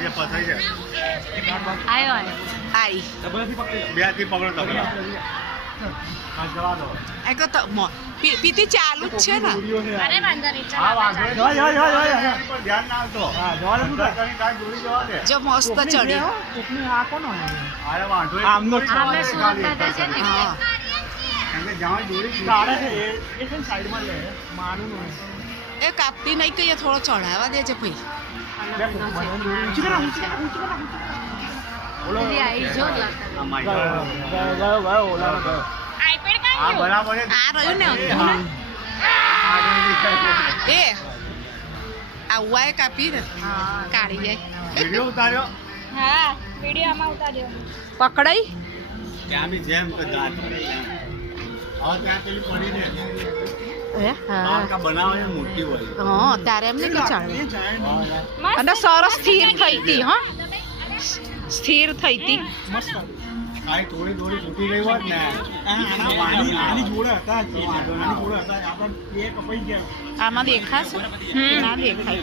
જે પસાઈ જાય આયો આઈ બે થી પકડો તમે એ તો પીતી ચાલુ જ છે ને અરે વાંધો નહીં ધ્યાન ના આવતો જો મસ્ત ચડી અરે વાંધો અમે સુરત દાદા છે ને હા એ કાપતી નહીં કહીએ થોડો ચઢાવવા દેજે ભાઈ આઈપેડ આ બરાબર છે આ રહ્યું ને એ આવું એ કાપી ને કાઢી જાય વિડીયો ઉતાર્યો હા વિડિયો આમાં ઉતાર્યો પકડાઈ ત્યાં બી જેમ કે દાંત હવે ત્યાં પેલી પડી ને બનાવે મોટી હોય હા તારે એમને કે ચાલે અને સરસ સ્થિર થઈ હતી હા સ્થિર થઈ હતી કાંઈ થોડી થોડી તૂટી ગઈ હોત ને આની જોડે હતા આમાં દેખાશે ના દેખાય